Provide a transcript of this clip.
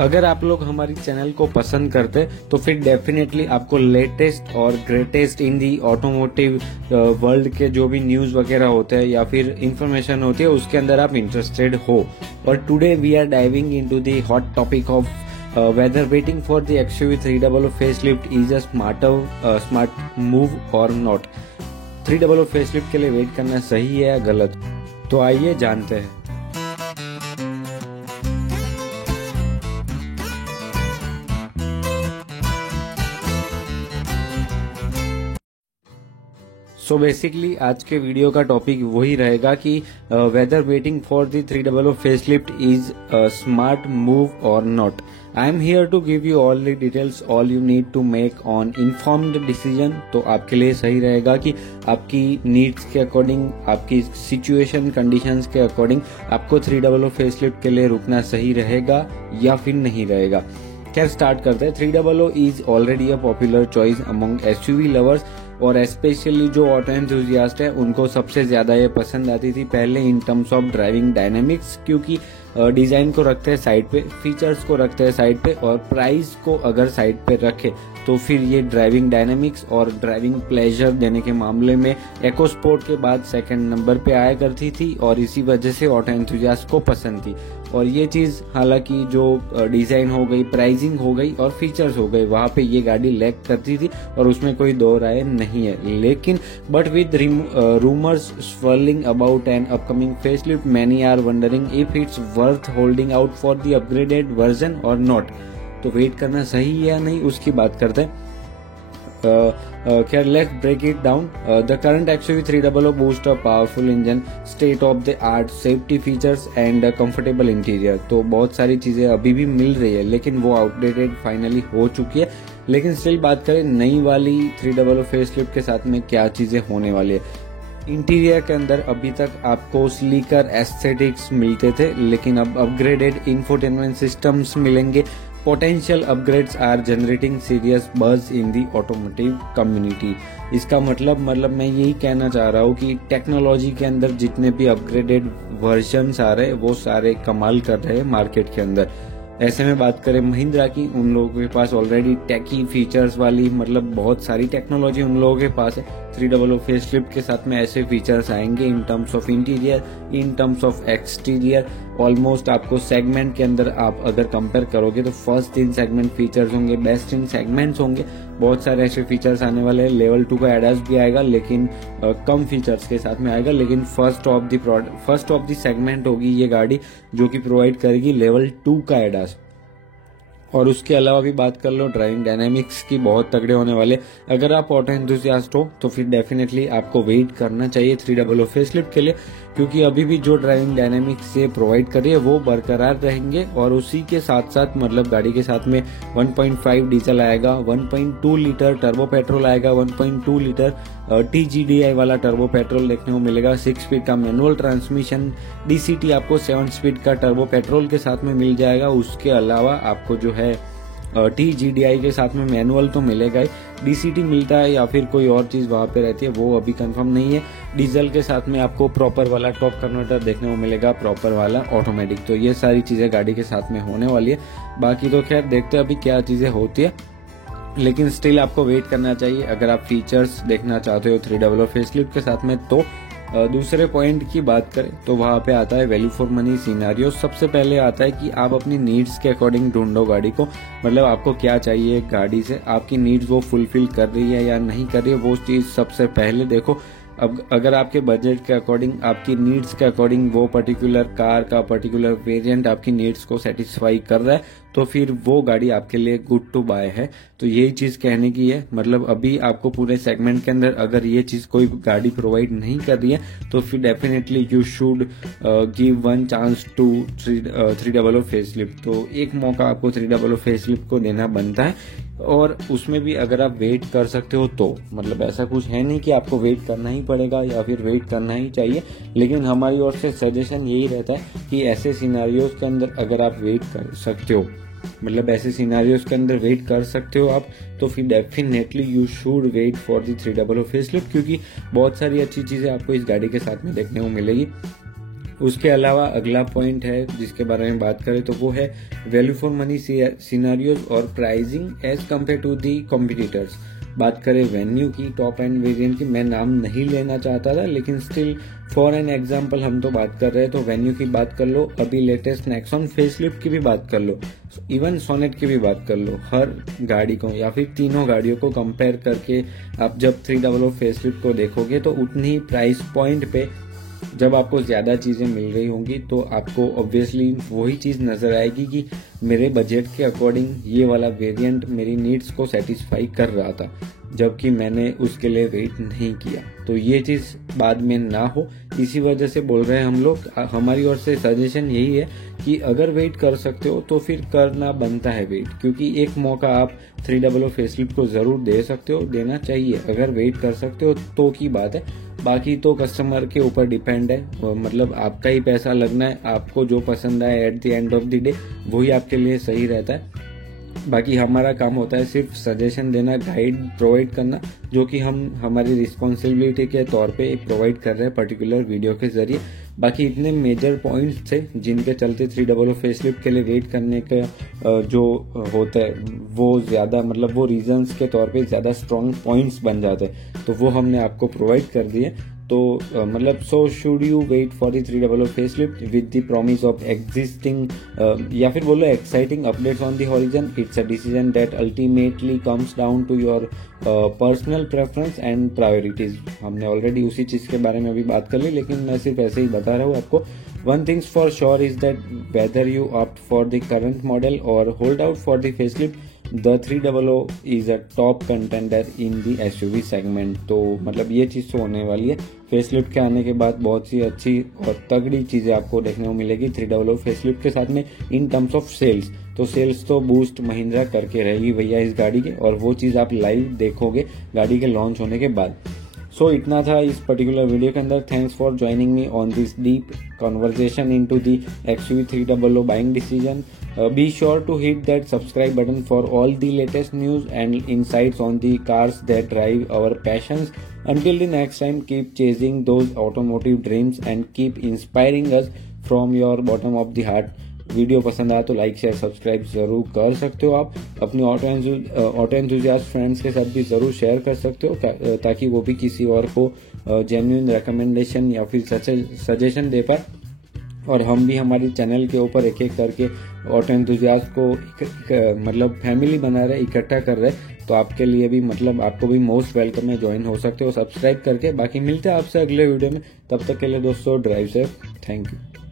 अगर आप लोग हमारी चैनल को पसंद करते तो फिर डेफिनेटली आपको लेटेस्ट और ग्रेटेस्ट इन दी ऑटोमोटिव वर्ल्ड के जो भी न्यूज़ वगैरह होते हैं या फिर इंफॉर्मेशन होती है उसके अंदर आप इंटरेस्टेड हो। और today we are diving into the hot topic of whether waiting for the XUV 300 facelift is a smart move or not। 300 facelift के लिए वेट करना सही है या गलत, तो आइए जानते हैं। सो बेसिकली आज के वीडियो का टॉपिक वही रहेगा कि whether waiting for the 300 facelift is smart move or not. I am here to give you all the details all you need to make on informed decision. तो आपके लिए सही रहेगा कि आपकी नीड्स के अकॉर्डिंग, आपकी सिचुएशन कंडीशंस के अकॉर्डिंग आपको 300 फेसलिफ्ट के लिए रुकना सही रहेगा या फिर नहीं रहेगा। खैर स्टार्ट करते हैं। 300 is already a popular choice among SUV lovers और स्पेशली जो ऑटो एंथुजियास्ट है उनको सबसे ज्यादा ये पसंद आती थी पहले in terms of driving dynamics, क्योंकि डिजाइन को रखते हैं साइड पे, फीचर्स को रखते हैं साइड पे और प्राइस को अगर साइड पे रखे तो फिर ये ड्राइविंग डायनेमिक्स और ड्राइविंग प्लेजर देने के मामले में इको स्पोर्ट के बाद सेकंड नंबर पे आया करती थी और इसी वजह से ऑटो एंथुजियास्ट को पसंद थी। और ये चीज हालांकि जो डिजाइन हो गई, प्राइसिंग हो गई और फीचर्स हो गए, वहां पे ये गाड़ी लैक करती थी और उसमें कोई दो राय नहीं है। लेकिन but with rumours swirling about an upcoming facelift, many are wondering if it's worth holding out for the upgraded version or not। तो वेट करना सही है या नहीं उसकी बात करते हैं। Let's break it down. The current XUV 300 boosts a powerful engine, state of the art safety features and comfortable interior। तो बहुत सारी चीजें अभी भी मिल रही है लेकिन वो आउटडेटेड फाइनली हो चुकी है। लेकिन स्टिल बात करें नई वाली 300 फेसलिफ्ट के साथ में क्या चीजें होने वाली है। इंटीरियर के अंदर अभी तक आपको स्लीकर एस्थेटिक्स मिलते थे लेकिन अब अपग्रेडेड इंफोटेनमेंट सिस्टम्स मिलेंगे। Potential upgrades are generating serious buzz in the automotive community. इसका मतलब मैं यही कहना चाह रहा हूँ कि टेक्नोलॉजी के अंदर जितने भी अपग्रेडेड वर्जन्स आ रहे हैं वो सारे कमाल कर रहे हैं मार्केट के अंदर। ऐसे में बात करें महिंद्रा की, उन लोगों के पास ऑलरेडी टेकी फीचर्स वाली बहुत सारी टेक्नोलॉजी उन लोगों के पास है। 300 फेसलिफ्ट के साथ में ऐसे फीचर्स आएंगे in terms of interior, in terms of exterior. Almost आपको सेगमेंट के अंदर आप अगर कंपेयर करोगे तो फर्स्ट इन सेगमेंट फीचर्स होंगे, बेस्ट इन सेगमेंट्स होंगे। बहुत सारे ऐसे फीचर्स आने वाले हैं। लेवल 2 का एडास भी आएगा लेकिन कम फीचर्स के साथ में आएगा, लेकिन फर्स्ट ऑफ द सेगमेंट होगी ये गाड़ी जो कि प्रोवाइड करेगी लेवल 2 का एडास। और उसके अलावा भी बात कर लो ड्राइविंग डायनेमिक्स की, बहुत तगड़े होने वाले। अगर आप ऑटो एंथुसियास्ट हो तो फिर डेफिनेटली आपको वेट करना चाहिए 300 फेसलिफ्ट के लिए, क्योंकि अभी भी जो ड्राइविंग डायनेमिक्स से प्रोवाइड कर रही है वो बरकरार रहेंगे। और उसी के साथ साथ गाड़ी के साथ में 1.5 डीजल आएगा, 1.2 लीटर टर्बो पेट्रोल आएगा, 1.2 लीटर TGDI वाला टर्बो पेट्रोल देखने को मिलेगा, 6 स्पीड का मैनुअल ट्रांसमिशन, DCT आपको 7 स्पीड का टर्बो पेट्रोल के साथ में मिल जाएगा। उसके अलावा आपको जो है TGDI के साथ में मैनुअल तो मिलेगा ही, DCT मिलता है या फिर कोई और चीज वहां पे रहती है वो अभी कंफर्म नहीं है। डीजल के साथ में आपको प्रॉपर वाला टॉप कन्वर्टर देखने को मिलेगा, प्रॉपर वाला ऑटोमेटिक। तो ये सारी चीजें गाड़ी के साथ में होने वाली है। बाकी तो खैर देखते हैं अभी क्या चीजें होती है, लेकिन स्टिल आपको वेट करना चाहिए अगर आप फीचर्स देखना चाहते हो 300 फेसलिफ्ट के साथ में। तो दूसरे पॉइंट की बात करें तो वहां पे आता है वैल्यू फॉर मनी सिनेरियो। सबसे पहले आता है कि आप अपनी नीड्स के अकॉर्डिंग ढूंढो गाड़ी को, आपको क्या चाहिए गाड़ी से, आपकी नीड्स वो फुलफिल कर रही है या नहीं कर रही है, वो चीज सबसे पहले देखो। अब अगर आपके बजट के अकॉर्डिंग, आपकी नीड्स के अकॉर्डिंग वो पर्टिकुलर कार का पर्टिकुलर वेरिएंट आपकी नीड्स को सेटिस्फाई कर रहा है तो फिर वो गाड़ी आपके लिए गुड टू बाय है। तो यही चीज कहने की है। अभी आपको पूरे सेगमेंट के अंदर अगर ये चीज कोई गाड़ी प्रोवाइड नहीं कर रही है तो फिर definitely you should give one chance to 300 facelift. तो एक मौका आपको 300 फेसलिफ्ट को देना बनता है। और उसमें भी अगर आप वेट कर सकते हो तो ऐसा कुछ है नहीं कि आपको वेट करना ही पड़ेगा या फिर वेट करना ही चाहिए, लेकिन हमारी ओर से सजेशन यही रहता है कि ऐसे सिनेरियोज के अंदर अगर आप वेट कर सकते हो, ऐसे सिनेरियोज के अंदर वेट कर सकते हो आप, तो फिर definitely you should wait for the 300 facelift, क्योंकि बहुत सारी अच्छी चीजें आपको इस गाड़ी के साथ में देखने को मिलेगी। उसके अलावा अगला पॉइंट है जिसके बारे में बात करें तो वो है वैल्यू फॉर मनी सिनारियोज और pricing as compared to the competitors. बात करें वेन्यू की, टॉप एंड वेरिएंट की, मैं नाम नहीं लेना चाहता था लेकिन स्टिल फॉर एन एग्जांपल हम तो बात कर रहे हैं, तो वेन्यू की बात कर लो, अभी लेटेस्ट नेक्सॉन फेसलिफ्ट की भी बात कर लो, इवन सोनेट की भी बात कर लो। हर गाड़ी को या फिर तीनों गाड़ियों को कंपेयर करके आप जब 300 फेसलिफ्ट को देखोगे तो उतनी ही प्राइस पॉइंट पे जब आपको ज़्यादा चीज़ें मिल रही होंगी तो आपको ऑब्वियसली वही चीज़ नज़र आएगी कि मेरे बजट के अकॉर्डिंग ये वाला वेरिएंट मेरी नीड्स को सेटिस्फाई कर रहा था, जबकि मैंने उसके लिए वेट नहीं किया। तो ये चीज़ बाद में ना हो, इसी वजह से बोल रहे हैं हम लोग। हमारी ओर से सजेशन यही है कि अगर वेट कर सकते हो तो फिर करना बनता है वेट, क्योंकि एक मौका आप 300 फेसलिफ्ट को ज़रूर दे सकते हो, देना चाहिए अगर वेट कर सकते हो तो की बात है। बाकी तो कस्टमर के ऊपर डिपेंड है, मतलब आपका ही पैसा लगना है, आपको जो पसंद आए at the end of the day वही आपके लिए सही रहता है। बाकी हमारा काम होता है सिर्फ सजेशन देना, गाइड प्रोवाइड करना, जो कि हम हमारी रिस्पॉन्सिबिलिटी के तौर पे प्रोवाइड कर रहे हैं पर्टिकुलर वीडियो के जरिए। बाकी इतने मेजर पॉइंट्स थे जिनके चलते 300 फेसलिफ्ट के लिए वेट करने का जो होता है वो ज़्यादा, मतलब वो रीजंस के तौर पे ज़्यादा स्ट्रॉन्ग पॉइंट्स बन जाते हैं, तो वो हमने आपको प्रोवाइड कर दिए। तो मतलब so should you wait for the 300 facelift with the promise of existing या फिर बोलो exciting updates on the horizon. It's a decision that ultimately comes down to your personal preference and priorities. हमने already उसी चीज़ के बारे में अभी बात कर ली, लेकिन मैं सिर्फ ऐसे ही बता रहा हूँ आपको। One things for sure is that whether you opt for the current model or hold out for the facelift, The 300 is a top contender in the SUV segment। तो मतलब ये चीज़ तो होने वाली है। फेसलिफ्ट के आने के बाद बहुत सी अच्छी और तगड़ी चीज़ें आपको देखने को मिलेगी 300 फेसलिफ्ट के साथ में इन टर्म्स ऑफ सेल्स। तो सेल्स तो बूस्ट महिंद्रा करके रहेगी भैया इस गाड़ी के, और वो चीज़ आप लाइव देखोगे गाड़ी के लॉन्च होने के बाद। सो इतना था इस पर्टिकुलर वीडियो के अंदर। Thanks for joining me on this deep conversation into the XUV 300 buying decision. Be sure to hit that subscribe button for all the latest news and insights on the cars that drive our passions. Until the next time, keep chasing those automotive dreams and keep inspiring us from your bottom of the heart. Video पसंद आया तो like share subscribe जरूर कर सकते हो। आप अपने auto enthusiast friends के साथ भी जरूर शेयर कर सकते हो, ताकि वो भी किसी और को जेन्युइन रिकमेंडेशन या फिर सजेशन दे पाए, और हम भी हमारी चैनल के ऊपर एक एक करके ऑटो एंथुसियास्ट को मतलब फैमिली बना रहे, इकट्ठा कर रहे। तो आपके लिए भी मतलब आपको भी मोस्ट वेलकम है, ज्वाइन हो सकते हो सब्सक्राइब करके। बाकी मिलते हैं आपसे अगले वीडियो में, तब तक के लिए दोस्तों ड्राइव सेफ, थैंक यू।